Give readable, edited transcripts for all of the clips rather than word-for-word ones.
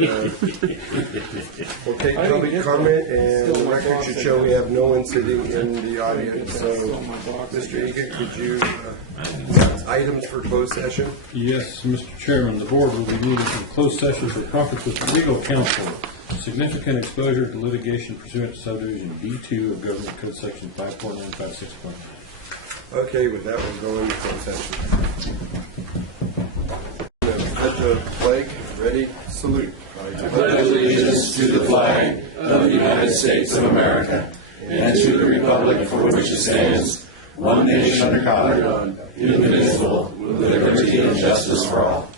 And we'll take public comment, and the record should show we have no one sitting in the audience. So, Mr. Egan, could you items for closed session? Yes, Mr. Chairman, the board will be meeting in closed session for conference with legal counsel. Significant exposure to litigation pursuant to subdivision D2 of Government Code Section 54956.9. Okay, with that, we'll go into closed session. Pledge of flag, ready, salute. I pledge allegiance to the flag of the United States of America and to the republic for which it stands, one nation under God, indivisible, with liberty and justice for all.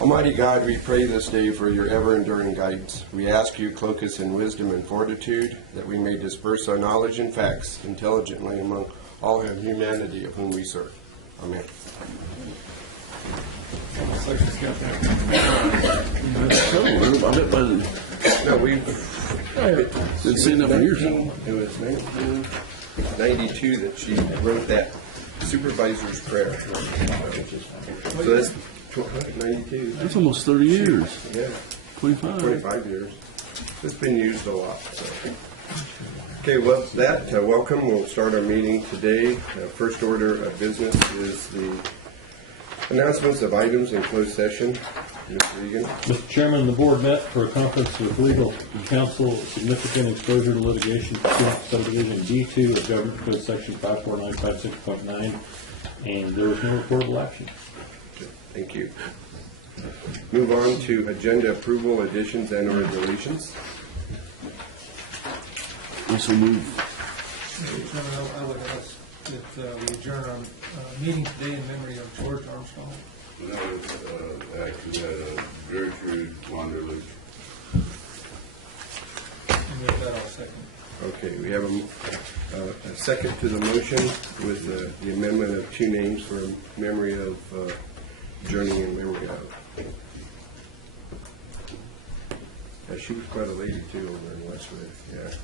Almighty God, we pray this day for your ever-enduring guidance. We ask you, cloak us in wisdom and fortitude, that we may disperse our knowledge and facts intelligently among all of humanity of whom we serve. Amen. No, we've Been saying that for years. It was 1992 that she wrote that Supervisors prayer. So that's 92. That's almost 30 years. Yeah, 25 years. It's been used a lot. So. Okay, well, that welcome. We'll start our meeting today. First order of business is the announcements of items in closed session. Mr. Egan. Mr. Chairman, the board met for a conference with legal counsel. Significant exposure to litigation pursuant to subdivision D2 of Government Code Section 54956.9, and there was no reportable action. Thank you. Move on to agenda approval, additions, and/or deletions. Also move. I would ask that we adjourn our meeting today in memory of George Armstrong. That was actually Gertrude Wanderlich. And with that, I'll second. Okay, we have a second to the motion with the amendment of two names for memory of adjourning in memory of. She was quite a lady too over in Westwood. Yeah.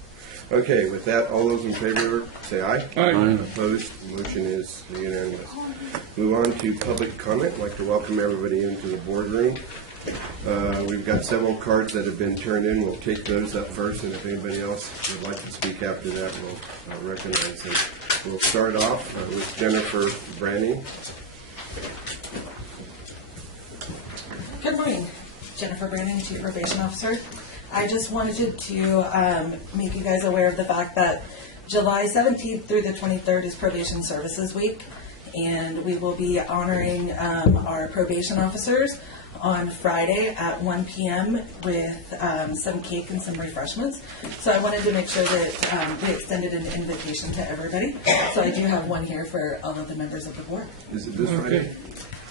Okay, with that, all those in favor say aye. Aye. Opposed? The motion is unanimous. Move on to public comment. I'd like to welcome everybody into the boardroom. We've got several cards that have been turned in. We'll take those up first, and if anybody else would like to speak after that, we'll recognize them. We'll start off with Jennifer Branning. Good morning, Jennifer Branning, Chief Probation Officer. I just wanted to make you guys aware of the fact that July 17th through the 23rd is Probation Services Week, and we will be honoring our probation officers on Friday at 1 p.m. with some cake and some refreshments. So I wanted to make sure that we extended an invitation to everybody. So I do have one here for all of the members of the board. Is it this Friday?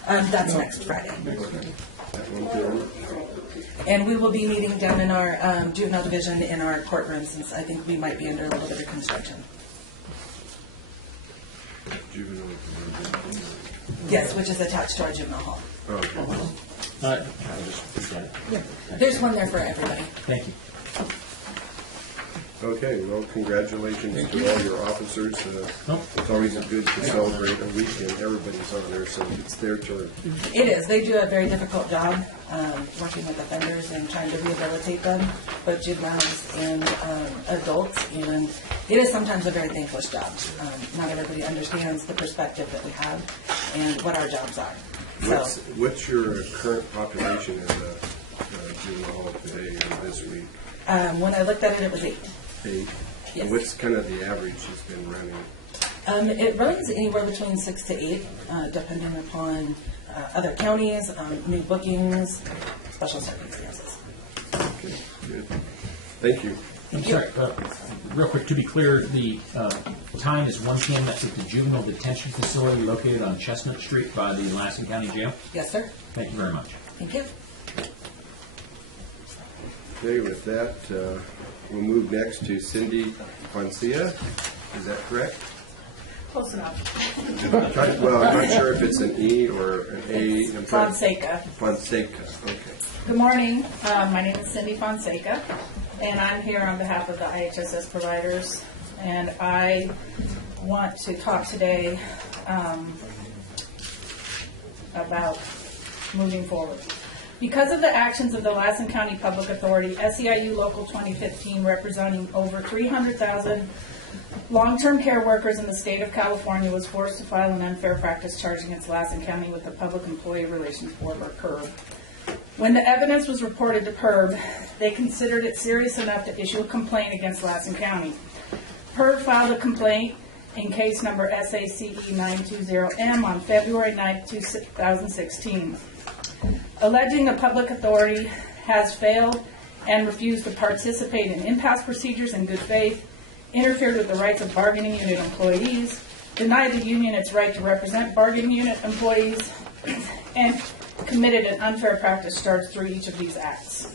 That's next Friday. At 1 p.m.? And we will be meeting down in our juvenile division in our courtroom, since I think we might be under a little bit of construction. Juvenile. Yes, which is attached to our juvenile hall. Oh, okay. I'll just got it. Yeah. There's one there for everybody. Thank you. Okay, well, congratulations to all your officers. It's always good to celebrate a week in everybody's honor, so it's their turn. It is. They do a very difficult job working with offenders and trying to rehabilitate them, both juveniles and adults. And it is sometimes a very thankless job. Not everybody understands the perspective that we have and what our jobs are. What's your current population in the juvenile hall today or this week? When I looked at it, it was 8. 8. Yes. What's kind of the average it's been running? It runs anywhere between 6 to 8, depending upon other counties, new bookings, special circumstances. Okay, good. Thank you. I'm sorry, real quick, to be clear, the time is 1 p.m. That's at the Juvenile Detention Facility located on Chestnut Street by the Lassen County Jail. Yes, sir. Thank you very much. Thank you. Okay, with that, we'll move next to Cindy Foncia. Is that correct? Close enough. Well, I'm not sure if it's an E or an A. Fonseca. Fonseca, okay. Good morning. My name is Cindy Fonseca, and I'm here on behalf of the IHSS providers. And I want to talk today about moving forward. Because of the actions of the Lassen County Public Authority, SEIU Local 2015, representing over 300,000 long-term care workers in the state of California, was forced to file an unfair practice charge against Lassen County with the Public Employee Relations Board, or PERB. When the evidence was reported to PERB, they considered it serious enough to issue a complaint against Lassen County. PERB filed a complaint in case number SACE920M on February 9, 2016, alleging the public authority has failed and refused to participate in impasse procedures in good faith, interfered with the rights of bargaining unit employees, denied the union its right to represent bargaining unit employees, and committed an unfair practice charge through each of these acts.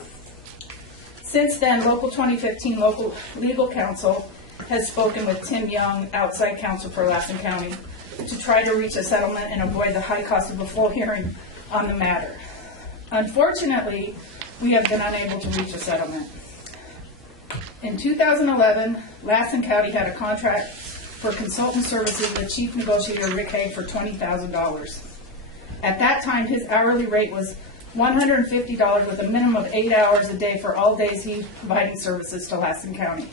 Since then, Local 2015 local legal counsel has spoken with Tim Young, outside counsel for Lassen County, to try to reach a settlement and avoid the high cost of a full hearing on the matter. Unfortunately, we have been unable to reach a settlement. In 2011, Lassen County had a contract for consultant services with Chief Negotiator Rick Haig for $20,000. At that time, his hourly rate was $150 with a minimum of 8 hours a day for all days he provided services to Lassen County.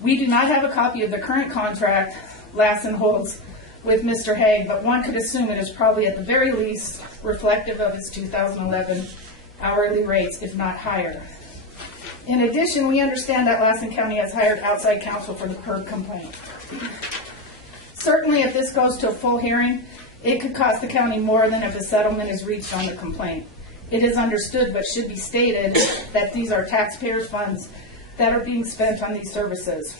We do not have a copy of the current contract Lassen holds with Mr. Haig, but one could assume it is probably at the very least reflective of his 2011 hourly rates, if not higher. In addition, we understand that Lassen County has hired outside counsel for the PERB complaint. Certainly, if this goes to a full hearing, it could cost the county more than if a settlement is reached on the complaint. It is understood, but should be stated, that these are taxpayers' funds that are being spent on these services.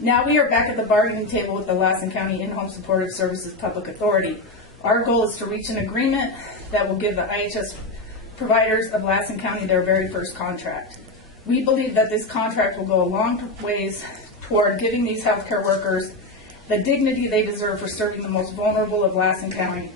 Now we are back at the bargaining table with the Lassen County In-Home Supportive Services Public Authority. Our goal is to reach an agreement that will give the IHS providers of Lassen County their very first contract. We believe that this contract will go a long ways toward giving these healthcare workers the dignity they deserve for serving the most vulnerable of Lassen County.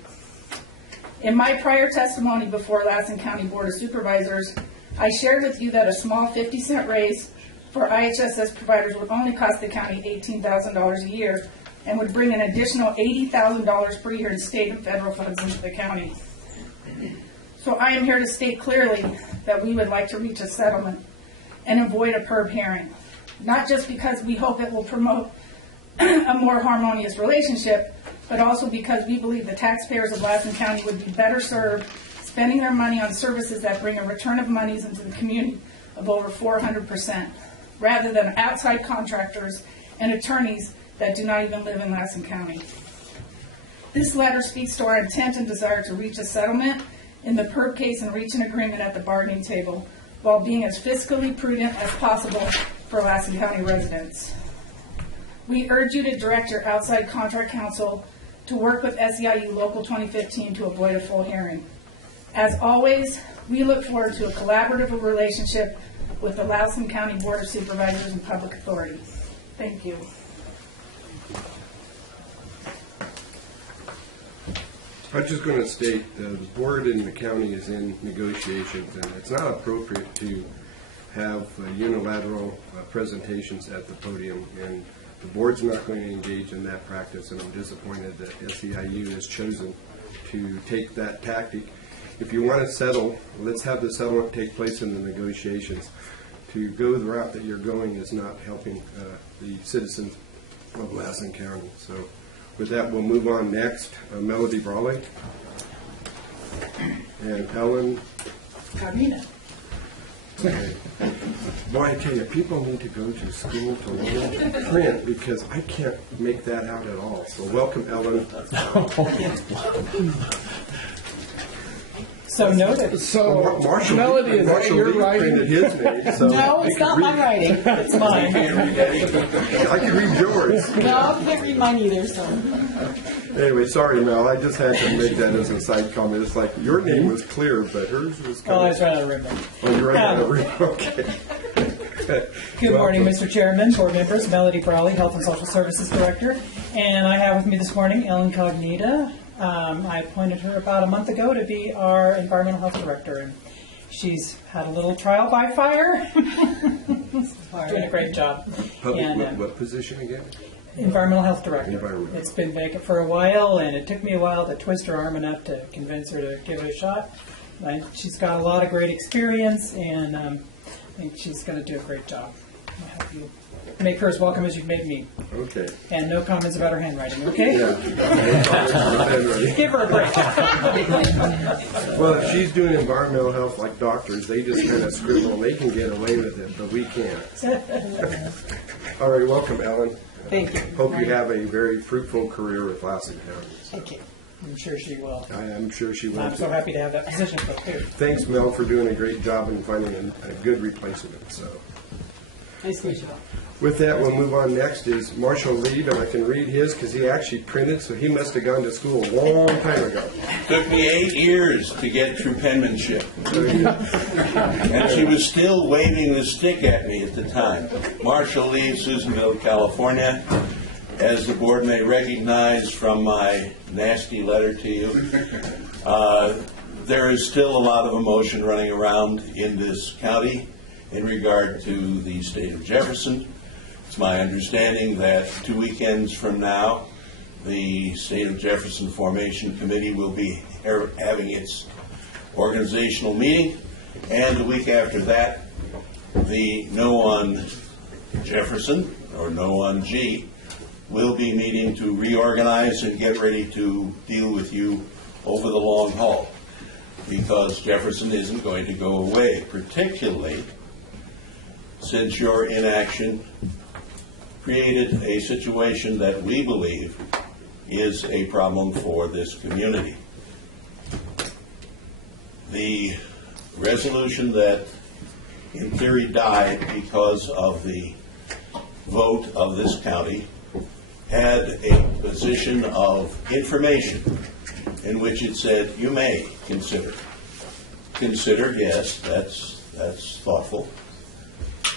In my prior testimony before Lassen County Board of Supervisors, I shared with you that a small 50-cent raise for IHSS providers would only cost the county $18,000 a year and would bring an additional $80,000 per year in state and federal funds into the county. So I am here to state clearly that we would like to reach a settlement and avoid a PERB hearing, not just because we hope it will promote a more harmonious relationship, but also because we believe the taxpayers of Lassen County would be better served spending their money on services that bring a return of monies into the community of over 400%, rather than outside contractors and attorneys that do not even live in Lassen County. This letter speaks to our intent and desire to reach a settlement in the PERB case and reach an agreement at the bargaining table while being as fiscally prudent as possible for Lassen County residents. We urge you to direct your outside contract counsel to work with SEIU Local 2015 to avoid a full hearing. As always, we look forward to a collaborative relationship with the Lassen County Board of Supervisors and Public Authority. Thank you. I'm just going to state the board and the county is in negotiations, and it's not appropriate to have unilateral presentations at the podium, and the board's not going to engage in that practice, and I'm disappointed that SEIU has chosen to take that tactic. If you want to settle, let's have the settlement take place in the negotiations. To go the route that you're going is not helping the citizens of Lassen County. So with that, we'll move on next. Melody Brawley and Ellen Carmina. Okay. Boy, I tell you, people need to go to school to learn print because I can't make that out at all. So welcome, Ellen. So noted. So Marshall, Melody, is that Marshall your Lee writing? printed his name. So No, you it's can not read my it. writing. It's mine. I can read yours. No, I can't read mine either, so. Anyway, sorry, Mel. I just had to make that as a side comment. It's like your name was clear, but hers was Oh, I kind was running out of room. Oh, you're right out of room. Okay. Good morning, Mr. Chairman, board members, Melody Brawley, Health and Social Services Director. And I have with me this morning Ellen Cognita. I appointed her about a month ago to be our Environmental Health Director. And she's had a little trial by fire. Doing a great job. Public, what position again? Environmental Health Director. Environmental. It's been vacant for a while, and it took me a while to twist her arm enough to convince her to give it a shot. She's got a lot of great experience, and I think she's going to do a great job. I'll help you make her as welcome as you've made me. Okay. And no comments about her handwriting, okay? Yeah. Give her a break. Well, if she's doing environmental health like doctors, they just kind of scribble and they can get away with it, but we can't. All right, welcome, Ellen. Thank you. Hope you have a very fruitful career with Lassen County. Thank you. I'm sure she will. I am sure she will. I'm so too. happy to have that position filled too. Thanks, Mel, for doing a great job in finding a good replacement. So, Nice to meet you. with that, we'll move on. Next is Marshall Reed, and I can read his because he actually printed, so he must have gone to school a long time ago. Took me 8 years to get through penmanship. And she was still waving the stick at me at the time. Marshall Lee, Susanville, California. As the board may recognize from my nasty letter to you, there is still a lot of emotion running around in this county in regard to the state of Jefferson. It's my understanding that 2 weekends from now, the State of Jefferson Formation Committee will be having its organizational meeting, and the week after that, the No on Jefferson, or No on G, will be meeting to reorganize and get ready to deal with you over the long haul, because Jefferson isn't going to go away, particularly since your inaction created a situation that we believe is a problem for this community. The resolution that in theory died because of the vote of this county had a position of information in which it said, you may consider. Consider, yes, that's thoughtful.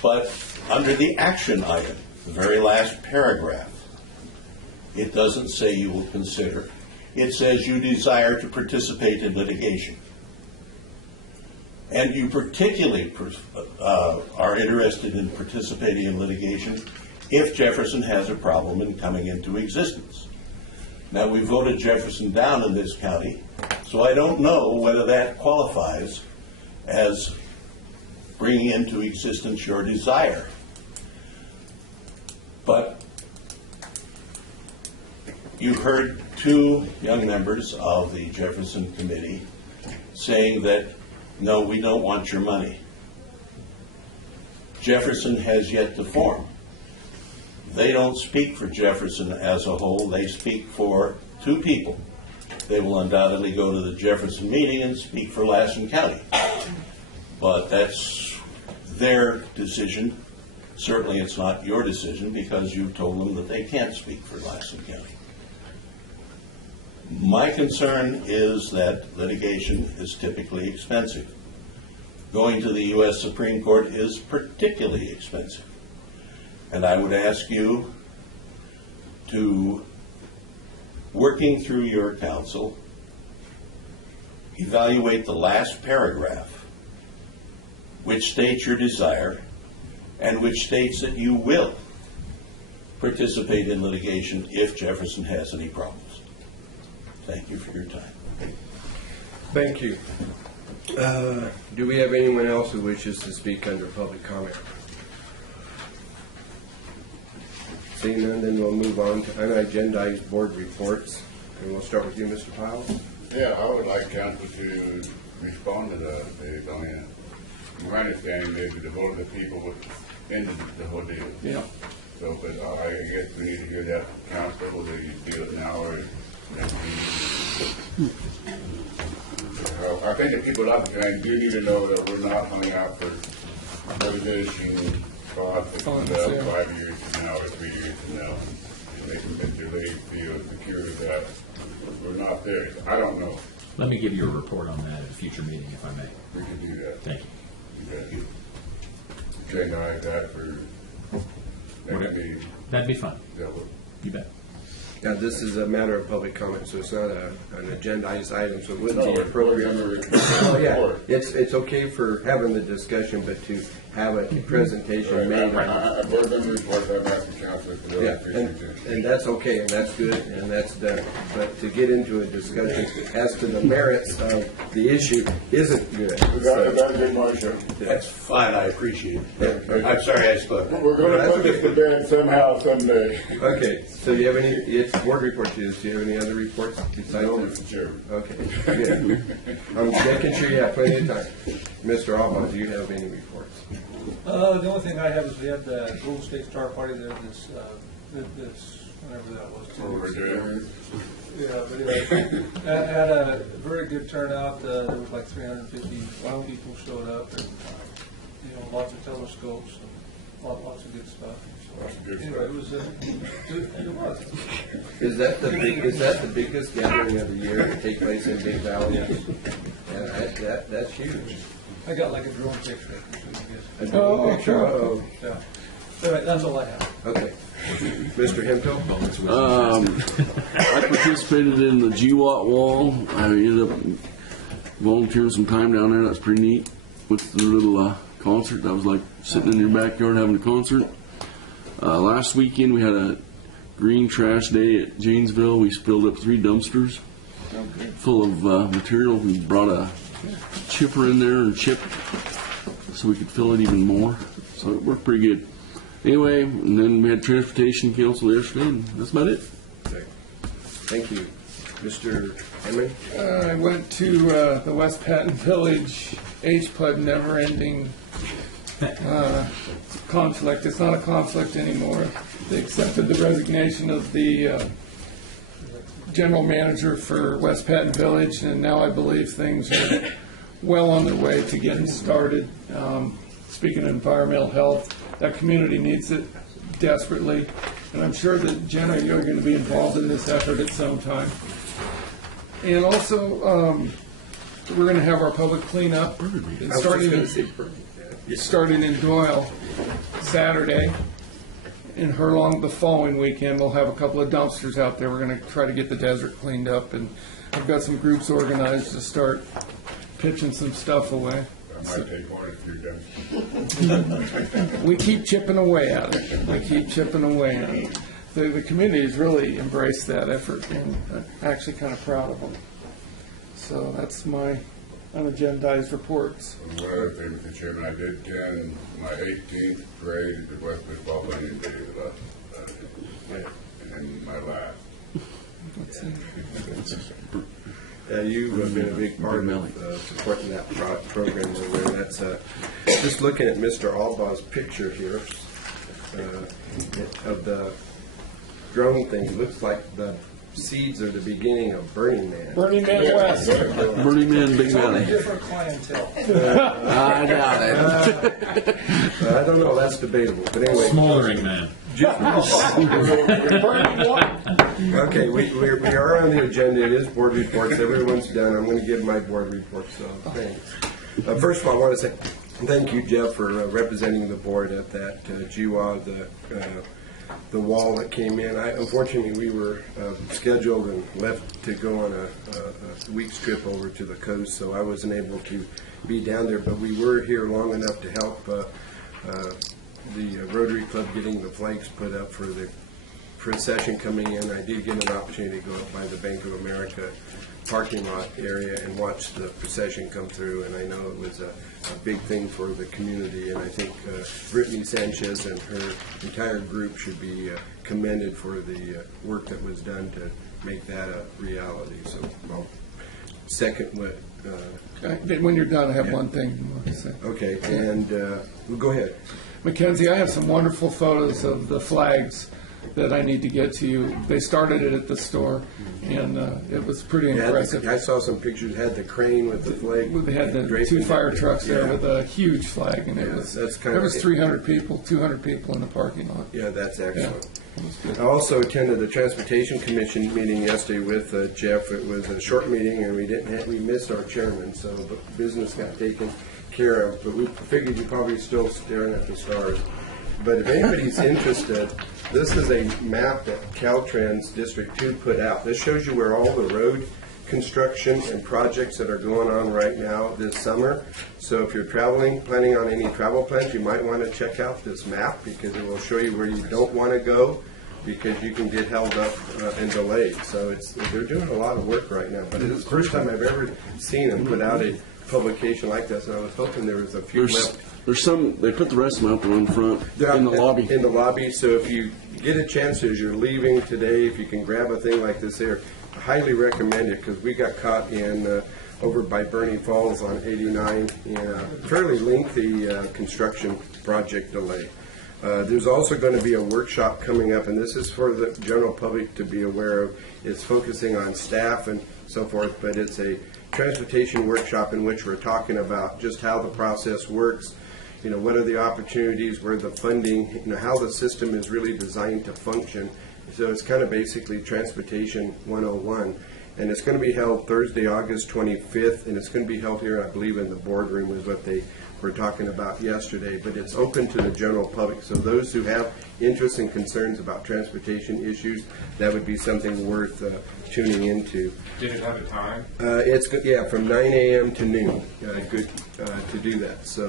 But under the action item, the very last paragraph, it doesn't say you will consider. It says you desire to participate in litigation. And you particularly are interested in participating in litigation if Jefferson has a problem in coming into existence. Now, we voted Jefferson down in this county, so I don't know whether that qualifies as bringing into existence your desire. But you heard 2 young members of the Jefferson Committee saying that, no, we don't want your money. Jefferson has yet to form. They don't speak for Jefferson as a whole. They speak for 2 people. They will undoubtedly go to the Jefferson meeting and speak for Lassen County. But that's their decision. Certainly it's not your decision, because you told them that they can't speak for Lassen County. My concern is that litigation is typically expensive. Going to the U.S. Supreme Court is particularly expensive. And I would ask you to, working through your counsel, evaluate the last paragraph, which states your desire and which states that you will participate in litigation if Jefferson has any problems. Thank you for your time. Thank you. Do we have anyone else who wishes to speak under public comment? Seeing none, then we'll move on to unagendized board reports. And we'll start with you, Mr. Piles. Yeah, I would like council to respond to the Diane. My understanding is the vote of the people would end the whole deal. Yeah. So, but I guess we need to hear that from council, whether you do it now or next meeting. I think the people up there do need to know that we're not hung out for litigation costs 5 years from now or 3 years from now. They can make their ladies feel secure that we're not there. I don't know. Let me give you a report on that at a future meeting, if I may. We can do that. Thank you. Okay. Okay, now I got for next meeting. That'd be fun. That would. You bet. Now, this is a matter of public comment, so it's not an agendized item, so it wouldn't be appropriate. Oh, yeah, it's okay for having the discussion, but to have a presentation made on. Board member report, I'm asking council to do Yeah, it. and that's okay, and that's good, and that's done. But to get into a discussion as to the merits of the issue isn't good. That's a good motion. That's fine, I appreciate it. I'm sorry I spoke. We're gonna put this to bed somehow, someday. Okay, so you have any, it's board reports, do you have any other reports besides No, this? Mr. Chairman. Okay, good. I'm making sure you have plenty of time. Mr. Alba, do you have any reports? The only thing I have is we had the Golden State Star Party there this, whenever that was. 2 weeks ago. Yeah, but anyway, had a very good turnout. There was like 350 people showed up, and lots of telescopes, and lots of good stuff. Lots of good Anyway, stuff. it was good. It was. Is that the biggest gathering of the year to take place in Big Valley? Yeah, that's huge. I got like a drone picture. I can show you guys. Oh, sure. Yeah. Anyway, that's all I have. Okay. Mr. Hemphill? I participated in the GWAT wall. I ended up volunteering some time down there. That's pretty neat with the little concert. That was like sitting in your backyard having a concert. Last weekend we had a green trash day at Janesville. We spilled up 3 dumpsters full of material. We brought a chipper in there and chipped so we could fill it even more. So it worked pretty good. Anyway, and then we had transportation council yesterday, and that's about it. Okay. Thank you. Mr. Hammond? I went to the West Patton Village HPUD never-ending conflict. It's not a conflict anymore. They accepted the resignation of the general manager for West Patton Village, and now I believe things are well on their way to getting started. Speaking of environmental health, that community needs it desperately, and I'm sure that Jenna, you're going to be involved in this effort at some time. And also, we're going to have our public cleanup starting in Doyle Saturday. In Herlong the following weekend, we'll have a couple of dumpsters out there. We're going to try to get the desert cleaned up, and I've got some groups organized to start pitching some stuff away. I might take one if you're done. We keep chipping away at it. We keep chipping away at it. The community has really embraced that effort, and I'm actually kind of proud of them. So that's my unagendized reports. One other thing, Mr. Chairman, I did attend my 18th parade at the West Baseball Playing Day and my last. Let's see. You have been a big part of supporting that program over there. That's just looking at Mr. Alba's picture here of the drone thing. It looks like the seeds are the beginning of Burning Man. Burning Man West. Burning Man, Big Valley. Different clientele. I doubt it. I don't know. That's debatable. But anyway. Smoldering man. Okay, we are on the agenda. It is board reports. Everyone's done. I'm going to give my board report, so thanks. First of all, I want to say thank you, Jeff, for representing the board at that GWA, the wall that came in. Unfortunately, we were scheduled and left to go on a week's trip over to the coast, so I wasn't able to be down there, but we were here long enough to help the Rotary Club getting the flags put up for the procession coming in. I did get an opportunity to go up by the Bank of America parking lot area and watch the procession come through, and I know it was a big thing for the community, and I think Brittany Sanchez and her entire group should be commended for the work that was done to make that a reality. So I'll second what When you're done, I have one thing more to say. okay, and well, go ahead. Mackenzie, I have some wonderful photos of the flags that I need to get to you. They started it at the store, and it was pretty impressive. I saw some pictures. Had the crane with the flag. They had the draping 2 fire it. trucks there Yeah. with a huge flag, and Yeah, that's kind there of was it. 300 people, 200 people in the parking lot. Yeah, that's excellent. It was good. I also attended the Transportation Commission meeting yesterday with Jeff. It was a short meeting, and we missed our chairman, so the business got taken care of. But we figured you're probably still staring at the stars. But if anybody's interested, this is a map that Caltrans District 2 put out. This shows you where all the road construction and projects that are going on right now this summer. So if you're planning on any travel plans, you might want to check out this map because it will show you where you don't want to go because you can get held up and delayed. So they're doing a lot of work right now. But it's the first time I've ever seen them put out a publication like this, and I was hoping there was a few left. There's some, they put the rest of them out there in front, in the lobby. In the lobby, so if you get a chance as you're leaving today, if you can grab a thing like this here, I highly recommend it, because we got caught in, over by Bernie Falls on 89, in a fairly lengthy construction project delay. There's also going to be a workshop coming up, and this is for the general public to be aware of. It's focusing on staff and so forth, but it's a transportation workshop in which we're talking about just how the process works. You know, what are the opportunities, where the funding, you know, how the system is really designed to function. So it's kind of basically Transportation 101. And it's going to be held Thursday, August 25th, and it's going to be held here, I believe, in the boardroom is what they were talking about yesterday. But it's open to the general public. So those who have interests and concerns about transportation issues, that would be something worth tuning into. Did it have a time? It's good, yeah, from 9 a.m. to noon. Good to do that. So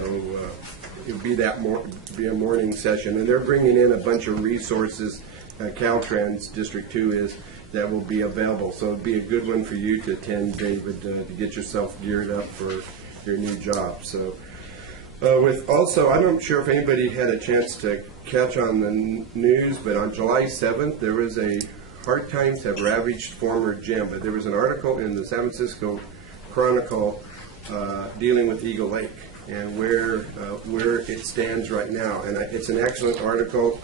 it'll be be a morning session, and they're bringing in a bunch of resources. Caltrans District 2 is, that will be available. So it'd be a good one for you to attend, David, to get yourself geared up for your new job. So I'm not sure if anybody had a chance to catch on the news, but on July 7th there was a hard times have ravaged former gym. But there was an article in the San Francisco Chronicle dealing with Eagle Lake and where it stands right now. And it's an excellent article.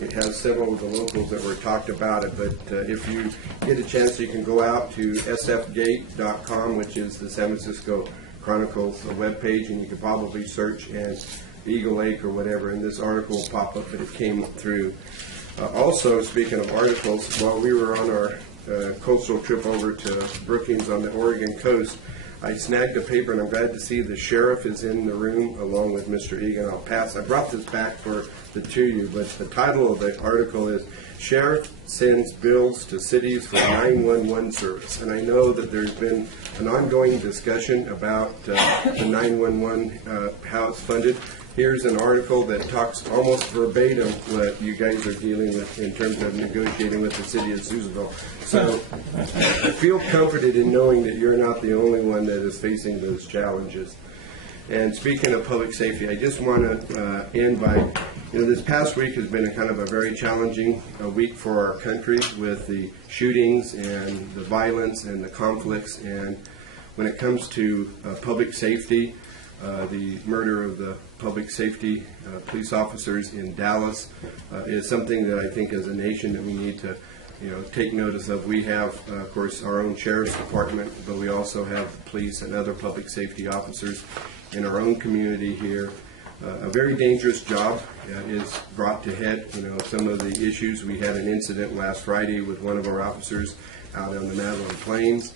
It has several of the locals that were talked about it, but if you get a chance, you can go out to sfgate.com, which is the San Francisco Chronicle's webpage, and you can probably search as Eagle Lake or whatever, and this article will pop up, but it came through. Also, speaking of articles, while we were on our coastal trip over to Brookings on the Oregon coast, I snagged a paper, and I'm glad to see the sheriff is in the room along with Mr. Egan. I brought this back for the two of you, but the title of the article is Sheriff Sends Bills to Cities for 911 Service. And I know that there's been an ongoing discussion about the 911, how it's funded. Here's an article that talks almost verbatim what you guys are dealing with in terms of negotiating with the city of Susanville. So feel comforted in knowing that you're not the only one that is facing those challenges. And speaking of public safety, I just want to end by, this past week has been a kind of a very challenging week for our country with the shootings and the violence and the conflicts. And when it comes to public safety, the murder of the public safety police officers in Dallas is something that I think as a nation that we need to take notice of. We have, of course, our own sheriff's department, but we also have police and other public safety officers in our own community here. A very dangerous job is brought to head. Some of the issues. We had an incident last Friday with one of our officers out on the Madeline Plains,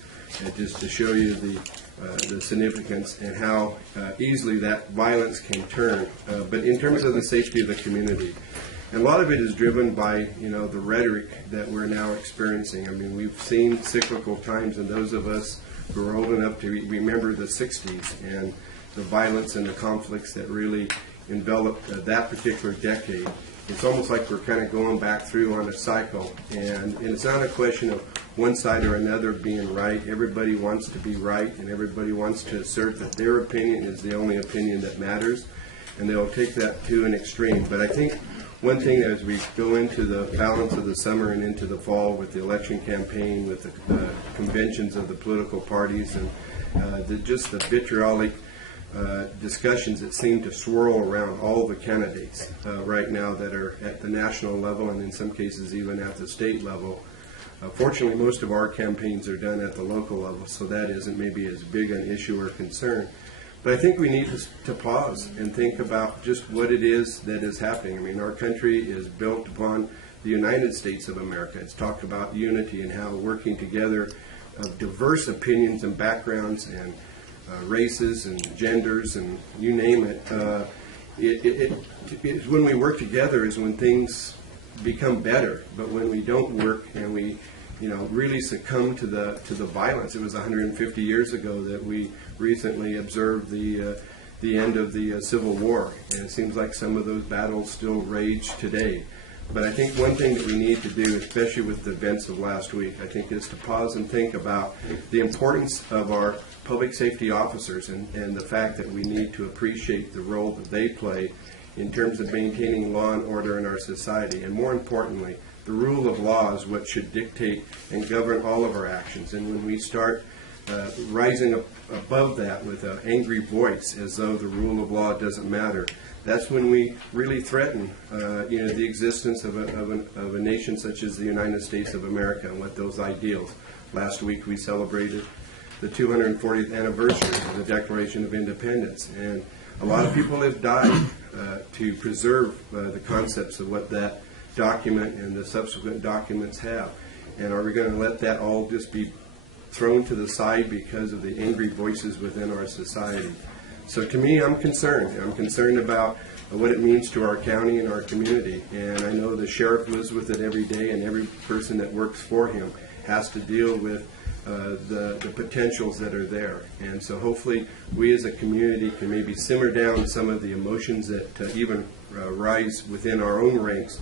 just to show you the significance and how easily that violence can turn. But in terms of the safety of the community, and a lot of it is driven by the rhetoric that we're now experiencing. I mean, we've seen cyclical times, and those of us who are old enough to remember the 60s and the violence and the conflicts that really enveloped that particular decade. It's almost like we're kind of going back through on a cycle, and it's not a question of one side or another being right. Everybody wants to be right, and everybody wants to assert that their opinion is the only opinion that matters, and they'll take that to an extreme. But I think one thing as we go into the balance of the summer and into the fall with the election campaign, with the conventions of the political parties, and just the vitriolic discussions that seem to swirl around all the candidates right now that are at the national level and in some cases even at the state level. Fortunately, most of our campaigns are done at the local level, so that isn't maybe as big an issue or concern. But I think we need to pause and think about just what it is that is happening. I mean, our country is built upon the United States of America. It's talked about unity and how working together of diverse opinions and backgrounds and races and genders and you name it. When we work together is when things become better. But when we don't work and we really succumb to the violence. It was 150 years ago that we recently observed the end of the Civil War, and it seems like some of those battles still rage today. But I think one thing that we need to do, especially with the events of last week, I think is to pause and think about the importance of our public safety officers and the fact that we need to appreciate the role that they play in terms of maintaining law and order in our society. And more importantly, the rule of law is what should dictate and govern all of our actions. And when we start rising up above that with an angry voice as though the rule of law doesn't matter, that's when we really threaten the existence of a nation such as the United States of America and what those ideals. Last week we celebrated the 240th anniversary of the Declaration of Independence, and a lot of people have died to preserve the concepts of what that document and the subsequent documents have. And are we going to let that all just be thrown to the side because of the angry voices within our society? So to me, I'm concerned. I'm concerned about what it means to our county and our community. And I know the sheriff lives with it every day, and every person that works for him has to deal with the potentials that are there. And so hopefully we as a community can maybe simmer down some of the emotions that even rise within our own ranks,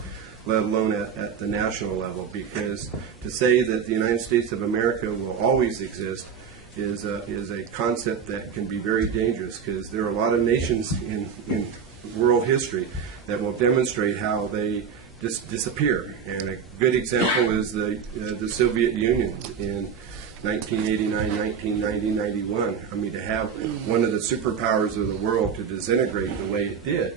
let alone at the national level. Because to say that the United States of America will always exist is a concept that can be very dangerous, because there are a lot of nations in world history that will demonstrate how they just disappear. And a good example is the Soviet Union in 1989, 1990, 91. I mean, to have one of the superpowers of the world to disintegrate the way it did,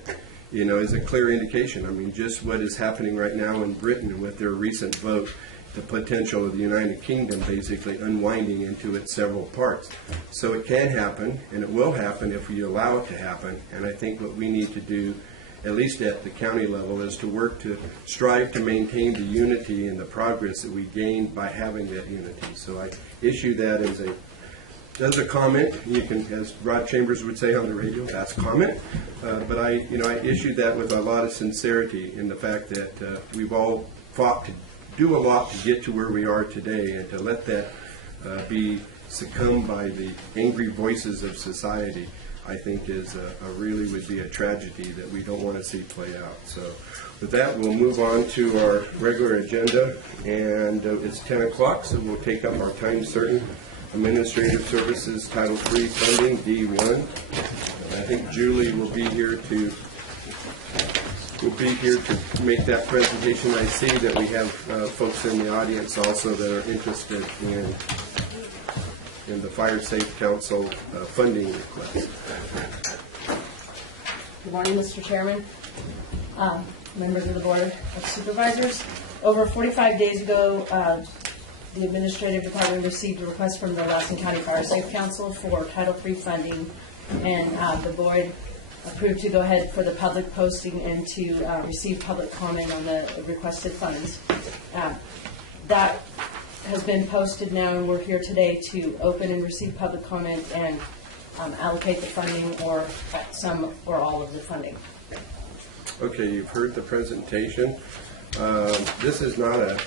is a clear indication. I mean, just what is happening right now in Britain with their recent vote, the potential of the United Kingdom basically unwinding into its several parts. So it can happen, and it will happen if we allow it to happen. And I think what we need to do, at least at the county level, is to work to strive to maintain the unity and the progress that we gain by having that unity. So I issue that as a comment. You can, as Rod Chambers would say on the radio, that's comment. But I issued that with a lot of sincerity in the fact that we've all fought to do a lot to get to where we are today, and to let that be succumbed by the angry voices of society, I think is really would be a tragedy that we don't want to see play out. So with that, we'll move on to our regular agenda, and it's 10 o'clock, so we'll take up our time certain Administrative Services Title III funding, D1. I think Julie will be here to make that presentation. I see that we have folks in the audience also that are interested in the Fire Safe Council funding request. Good morning, Mr. Chairman, members of the Board of Supervisors. Over 45 days ago, the Administrative Department received a request from the Lassen County Fire Safe Council for Title III funding, and the board approved to go ahead for the public posting and to receive public comment on the requested funds. That has been posted now, and we're here today to open and receive public comment and allocate the funding, or some or all of the funding. Okay, you've heard the presentation. This is not a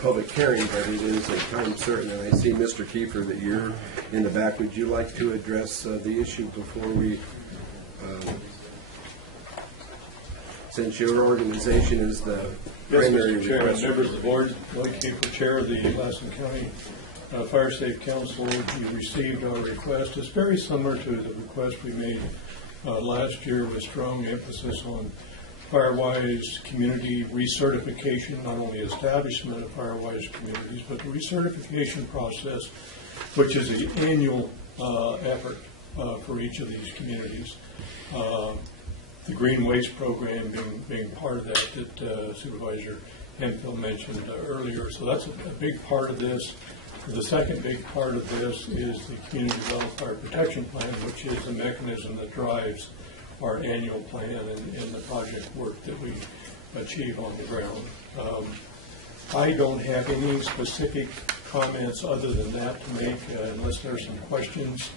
public hearing, but it is a time certain. And I see, Mr. Kiefer, that you're in the back. Would you like to address the issue before we, since your organization is the primary Mr. Chairman, requester? members of the board, Mike Kiefer, chair of the Lassen County Fire Safe Council. You received our request. It's very similar to the request we made last year, with strong emphasis on FireWise community recertification, not only establishment of FireWise communities, but the recertification process, which is an annual effort for each of these communities. The Green Waste Program being part of that Supervisor Henfield mentioned earlier. So that's a big part of this. The second big part of this is the Community Level Fire Protection Plan, which is the mechanism that drives our annual plan and the project work that we achieve on the ground. I don't have any specific comments other than that to make, unless there's some questions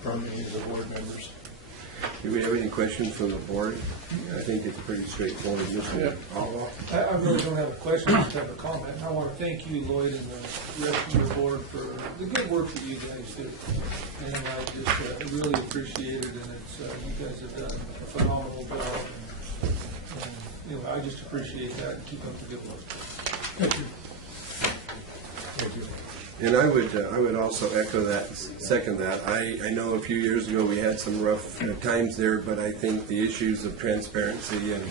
from any of the board members. Do we have any questions from the board? I think it's pretty straightforward. Mr. Alva? I really don't have a question, I just have a comment. I want to thank you, Lloyd, and the rest of your board for the good work that you guys do. And I just really appreciate it, and it's, you guys have done a phenomenal job. And I just appreciate that, and keep up the good work. Thank you. Thank you. And I would also echo that, second that. I know a few years ago we had some rough times there, but I think the issues of transparency and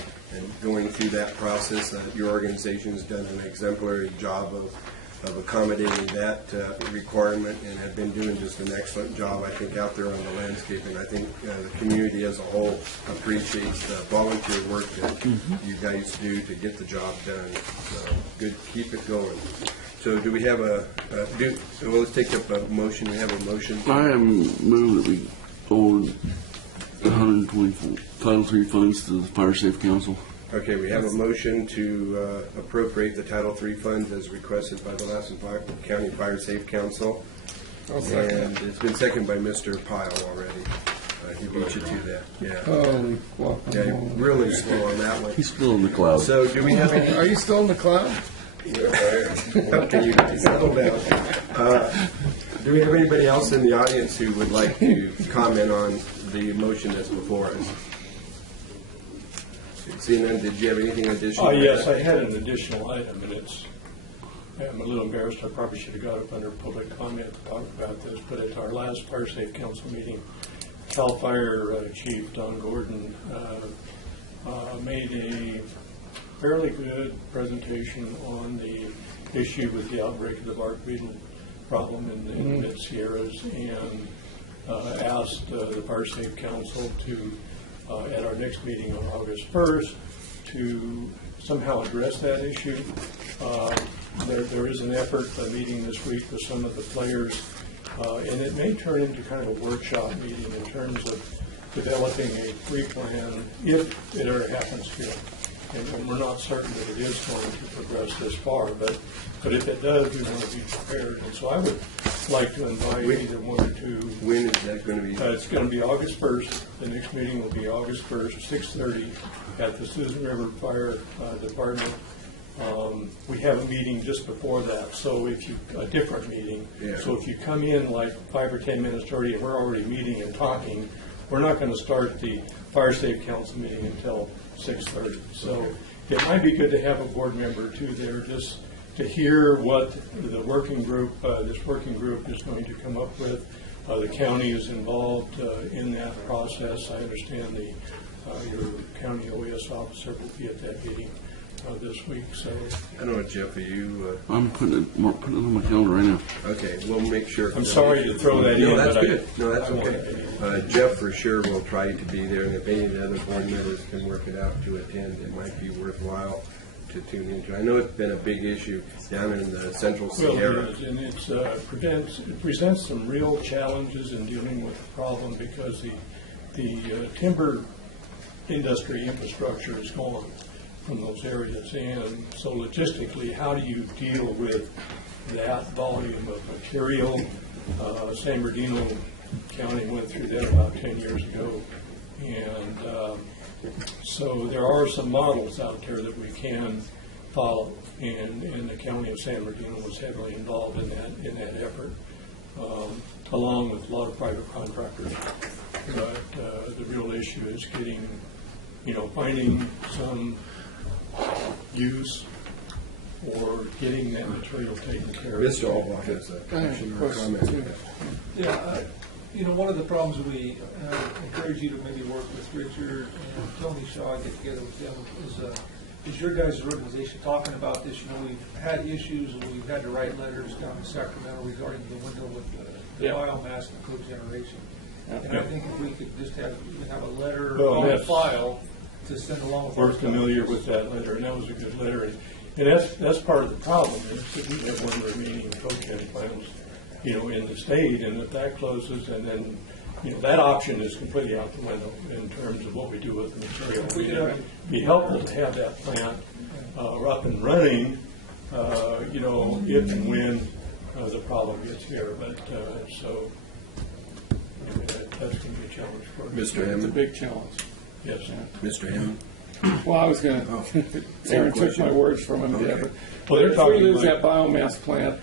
going through that process, your organization has done an exemplary job of accommodating that requirement and have been doing just an excellent job, I think, out there on the landscape. And I think the community as a whole appreciates the volunteer work that you guys do to get the job done. So good, keep it going. So do we have so let's take up a motion. We have a motion. I am moved that we forward 124 Title III funds to the Fire Safe Council. Okay, we have a motion to appropriate the Title III funds as requested by the Lassen County Fire Safe Council. And it's been seconded by Mr. Pyle already. He beat you to that. Yeah. Yeah, really slow on that one. He's still in the cloud. So do we have any? Are you still in the cloud? Okay, you can settle down. Do we have anybody else in the audience who would like to comment on the motion that's before us? Seeing none, did you have anything additional? Yes, I had an additional item, and I'm a little embarrassed. I probably should have got up under public comment to talk about this, but at our last Fire Safe Council meeting, CAL FIRE Chief Don Gordon made a fairly good presentation on the issue with the outbreak of the bark beetle problem in the mid-Sierras, and asked the Fire Safe Council to, at our next meeting on August 1st, to somehow address that issue. There is an effort, a meeting this week with some of the players, and it may turn into kind of a workshop meeting in terms of developing a pre-plan if it ever happens to. And we're not certain that it is going to progress this far, but if it does, we want to be prepared. And so I would like to invite either one or two. When is that going to be? It's going to be August 1st. The next meeting will be August 1st, 6:30 at the Susan River Fire Department. We have a meeting just before that, so a different meeting. Yeah. So if you come in like 5 or 10 minutes early and we're already meeting and talking, we're not going to start the Fire Safe Council meeting until 6:30. So it might be good to have a board member or two there just to hear what the working group, this working group is going to come up with. The county is involved in that process. I understand your county OES officer will be at that meeting this week. So I don't know, Jeff, are you? I'm putting it on my calendar right now. Okay, we'll make sure. I'm sorry to throw that in. No, that's but good. No, that's okay. Jeff for sure will try to be there, and if any of the other board members can work it out to attend, it might be worthwhile to tune into. I know it's been a big issue down in the Central Sierra. Well, it is, and it presents some real challenges in dealing with the problem because the timber industry infrastructure is gone from those areas, and so logistically, how do you deal with that volume of material? San Bernardino County went through that about 10 years ago, and so there are some models out there that we can follow, and the County of San Bernardino was heavily involved in that effort, along with a lot of private contractors. But the real issue is getting, finding some use or getting that material taken care of. Mr. Albach has a question or a comment. Yeah, one of the problems we encourage you to maybe work with Richard and Tony Shaw, get together with them, is your guys' organization talking about this? We've had issues and we've had to write letters down in Sacramento regarding the window with the biomass and cogeneration. And I think if we could just have a letter on file to send along with. We're familiar with that letter, and that was a good letter. And that's part of the problem is that we have one remaining cogen plant, in the state, and if that closes, and then that option is completely out the window in terms of what we do with the material. It'd be helpful to have that plant up and running, if and when the problem gets here. But that's going to be a challenge for us. Mr. It's a Hammond? big challenge. Yes. Mr. Hammond? Well, I was gonna, Aaron took my words from him, yeah, but Well, they're if we talking lose like- that biomass plant,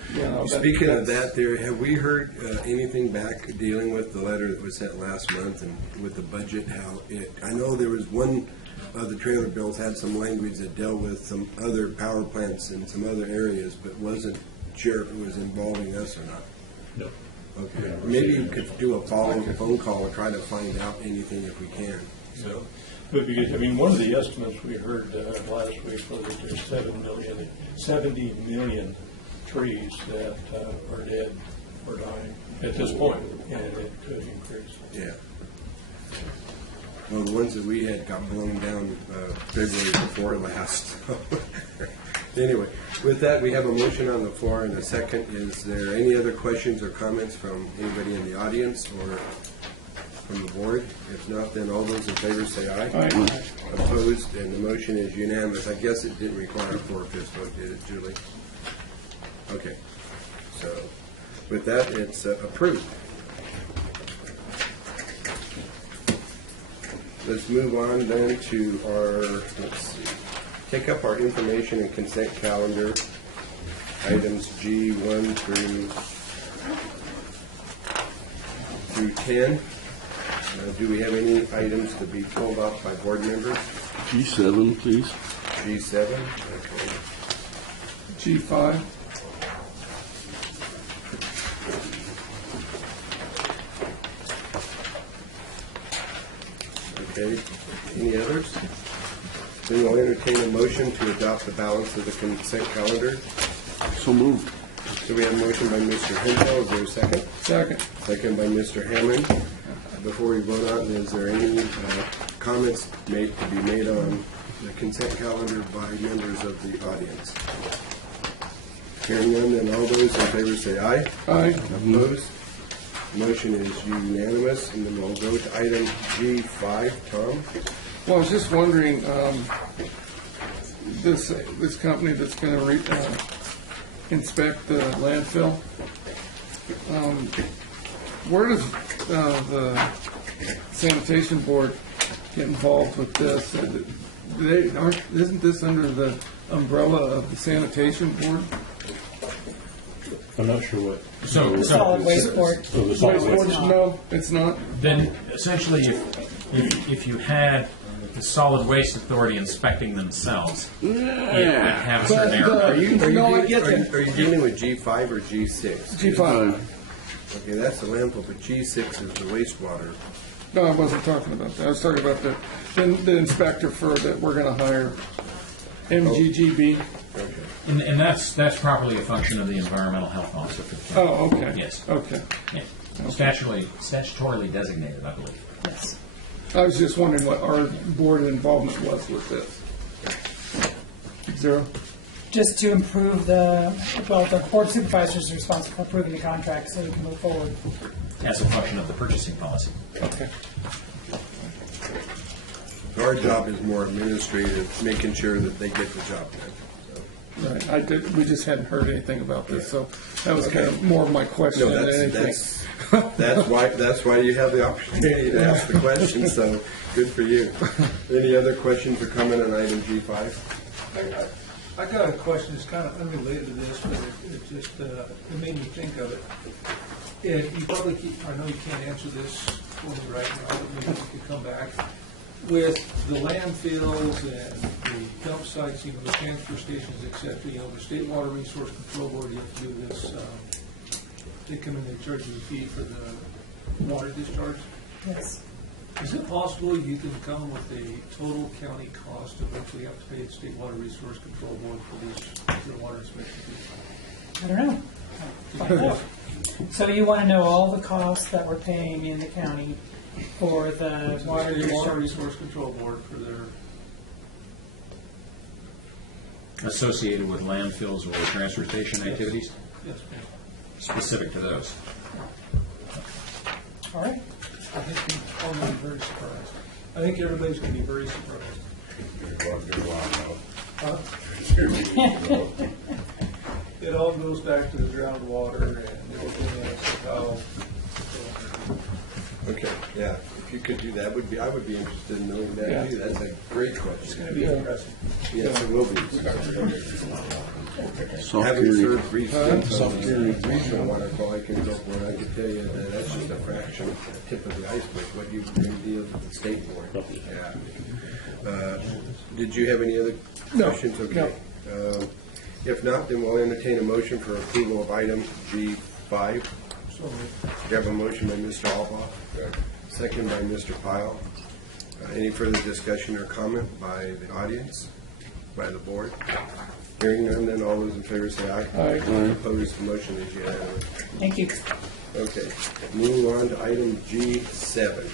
Speaking of that's- that, there, have we heard anything back dealing with the letter that was sent last month and with the budget, how it, I know there was one of the trailer bills had some language that dealt with some other power plants in some other areas, but wasn't sure if it was involving us or not. No. Okay, maybe you could do a follow-up phone call or try to find out anything if we can, so. But because, I mean, one of the estimates we heard last week was that there's 70 million trees that are dead or dying at this point, and it could increase. Yeah. Well, the ones that we had got blown down February before last. Anyway, with that, we have a motion on the floor and a second. Is there any other questions or comments from anybody in the audience or from the board? If not, then all those in favor say aye. Aye. Opposed, and the motion is unanimous. I guess it didn't require a 4/5 vote, did it, Julie? Okay. So, with that, it's approved. Let's move on then to our, let's see, take up our information and consent calendar, items G1 through 10. Do we have any items to be pulled off by board members? G7, please. G7, okay. G5. Okay, any others? Then we'll entertain a motion to adopt the balance of the consent calendar. So moved. So we have a motion by Mr. Henshaw, is there a second? Second. Second by Mr. Hammond. Before we vote on, is there any comments to be made on the consent calendar by members of the audience? Hearing none, then all those in favor say aye. Aye. Opposed? Motion is unanimous, and then we'll go to item G5. Tom? Well, I was just wondering, this company that's going to inspect the landfill, where does the sanitation board get involved with this? Isn't this under the umbrella of the sanitation board? I'm not sure what. Solid waste board. So the solid waste. No, it's not. Then essentially, if you had the solid waste authority inspecting themselves, it would have a certain error. Are you No, I get that. are you dealing with G5 or G6? G5. Okay, that's the landfill, but G6 is the wastewater. No, I wasn't talking about that. I was talking about the inspector that we're going to hire, MGGB. Okay. And that's properly a function of the environmental health officer for the county. Oh, okay. Yes. Okay. Yeah. Statutorily designated, I believe. Yes. I was just wondering what our board involvement was with this. Zero? Just to improve the board of supervisors is responsible for approving the contract so we can move forward. As a function of the purchasing policy. Okay. Our job is more administrative, making sure that they get the job done. Right. We just hadn't heard anything about this, so that was kind of more of my question No, than anything. that's why you have the opportunity to ask the question, so good for you. Any other questions or comment on item G5? I got a question, it's kind of unrelated to this, but it just, it made me think of it. And you probably, I know you can't answer this for me right now, but maybe you could come back. With the landfills and the dump sites, the transfer stations, et cetera, the State Water Resource Control Board, you have to do this, they come in, they charge you a fee for the water discharge. Yes. Is it possible you can come with a total county cost of which we have to pay the State Water Resource Control Board for the water inspection fee? I don't know. Find out. So you want to know all the costs that we're paying in the county for the water State Water discharge? Resource Control Board for their, Associated with landfills or transfer station activities, yes, ma'am. specific to those. All right. I think we're all going to be very surprised. I think everybody's going to be very surprised. It all goes back to the groundwater and everything else, how Okay, yeah, if you could do that, I would be interested in knowing that Yeah. too. That's a great question. It's gonna be impressive. Yes, it will be. Soft Having carry. served regional water quality control board, I can tell you that that's just a fraction, a tip of the iceberg, what you can deal with the state board. Yeah. Did you have any other No, questions? Okay. If not, then we'll entertain a motion for approval of item G5. You have a motion by Mr. Albaugh, second by Mr. Pyle. Any further discussion or comment by the audience, by the board? Hearing none, then all those in favor say aye. Aye. Opposed, the motion is unanimous. Thank you. Okay, moving on to item G7.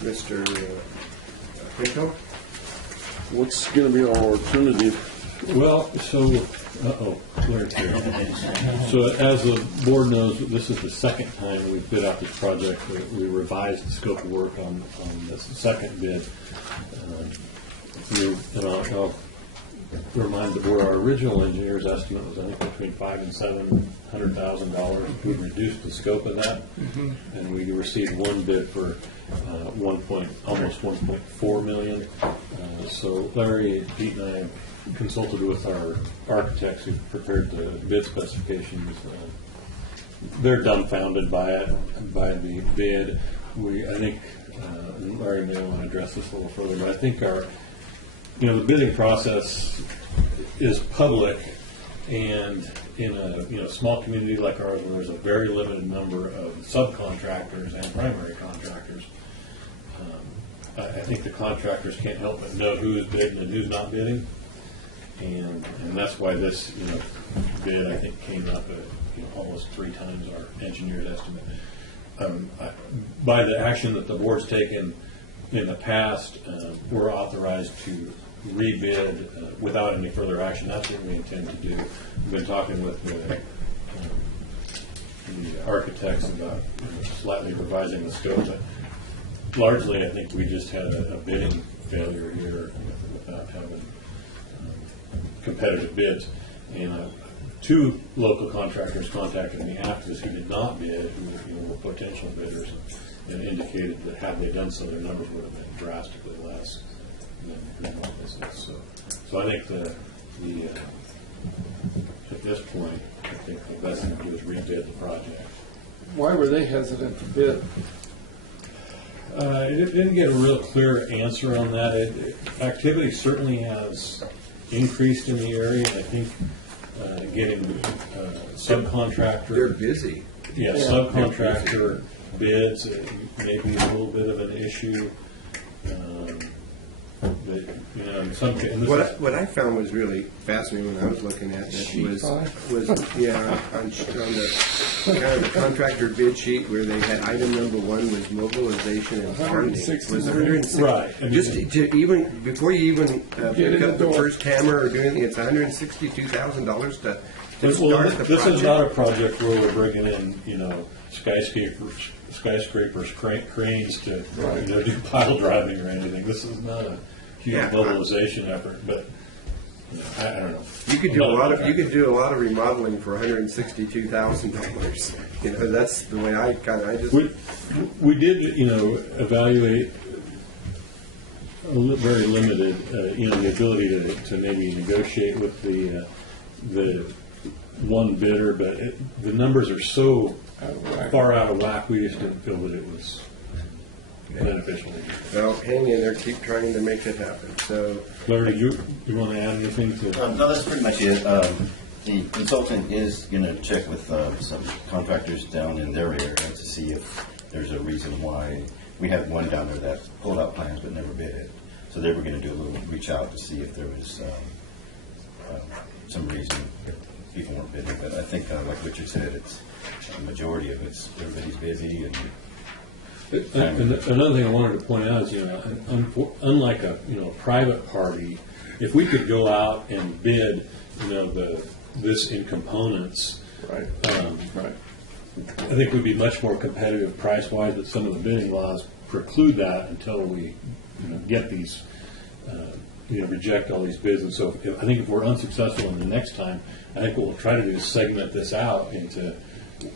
Mr. Pinto? What's going to be our alternative? Well, so, Larry's here. So as the board knows, this is the second time we've bid out this project. We revised the scope of work on this second bid. And I'll remind the board, our original engineer's estimate was, I think, between $500,000 and $700,000. We reduced the scope of that, and we received one bid for almost 1.4 million. So Larry, Pete, and I consulted with our architects who prepared the bid specifications. They're dumbfounded by the bid. I think Larry may want to address this a little further, but I think the bidding process is public, and in a small community like ours, where there's a very limited number of subcontractors and primary contractors, I think the contractors can't help but know who's bidding and who's not bidding, and that's why this bid, I think, came up at almost 3 times our engineer's estimate. By the action that the board's taken in the past, we're authorized to rebid without any further action. That's what we intend to do. We've been talking with the architects about slightly revising the scope, but largely I think we just had a bidding failure here without having competitive bids. And 2 local contractors contacted me after this who did not bid, who were potential bidders, and indicated that had they done so, their numbers would have been drastically less than what this is. So I think at this point, I think the best thing to do is rebid the project. Why were they hesitant to bid? It didn't get a real clear answer on that. Activity certainly has increased in the area. I think getting subcontractor. They're busy. Yeah, subcontractor bids may be a little bit of an issue. But, in some cases, What I found was really fascinating when I was looking at this was on the kind of the contractor bid sheet where they had item number 1 was mobilization and funding. Was 160. Right. I mean, Just to even before you even pick up the door. first hammer or do anything, it's $162,000 to well, start the this is not a project. project where we're bringing in, skyscrapers, cranes to do pile driving or anything. This is not a huge mobilization effort, but I don't know. You could do a lot of remodeling for $162,000. That's the way I just. We did evaluate very limited the ability to maybe negotiate with the one bidder, but the numbers are so far out of whack, we just didn't feel that it was beneficial. Well, hang in there, keep trying to make it happen. So, Larry, you want to add anything to? No, that's pretty much it. The consultant is going to check with some contractors down in their area to see if there's a reason why. We had one down there that pulled out plans but never bid it. So they were going to do a little reach out to see if there was some reason people weren't bidding. But I think, like Richard said, it's a majority of it's everybody's busy. And another thing I wanted to point out is, unlike a private party, if we could go out and bid, this in components, Right. I think we'd be much more competitive price-wise. But some of the bidding laws preclude that until we, get these, reject all these bids. And so, I think if we're unsuccessful in the next time, I think what we'll try to do is segment this out into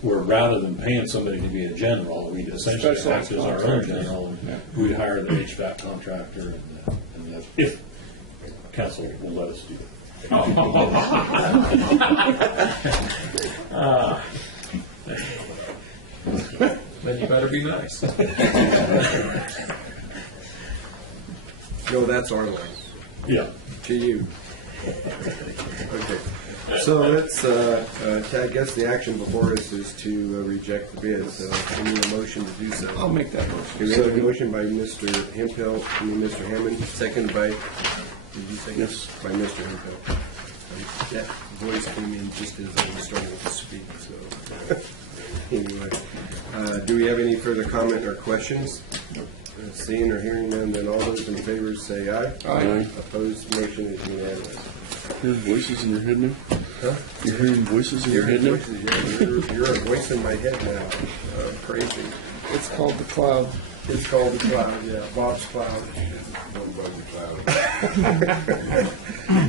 where rather than paying somebody to be a general, we'd essentially act as our own general, and we'd hire the HVAC contractor, and if council will let us do that. Then you better be nice. No, that's our line. Yeah. To you. Okay. So let's, I guess the action before us is to reject the bid, so we need a motion to do so. I'll make that motion. Okay, we have a motion by Mr. Mr. Hammond, second by, did you say? Yes. By Mr. Hemphill. That voice came in just as I was starting to speak, so. Anyway, do we have any further comment or questions? Seeing or hearing none, then all those in favor say aye. Aye. Opposed, motion is unanimous. Hearing voices in your head now? Huh? You're hearing voices in your head now? Voices, yeah, you're a voice in my head now. Crazy. It's called the cloud. It's called the cloud, yeah, Bob's cloud. One buggy cloud.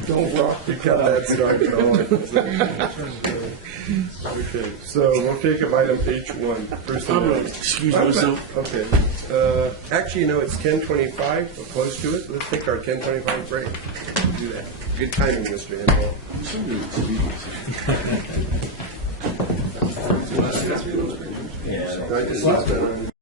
Don't rock You got that started going. Okay, so we'll take up item H1. I'm Personnel. going to excuse myself. Okay. Actually, you know, it's 10:25, we're close to it. Let's take our 10:25 break. Do that. Good timing, Mr. Hemphill. Yeah. I just lost that.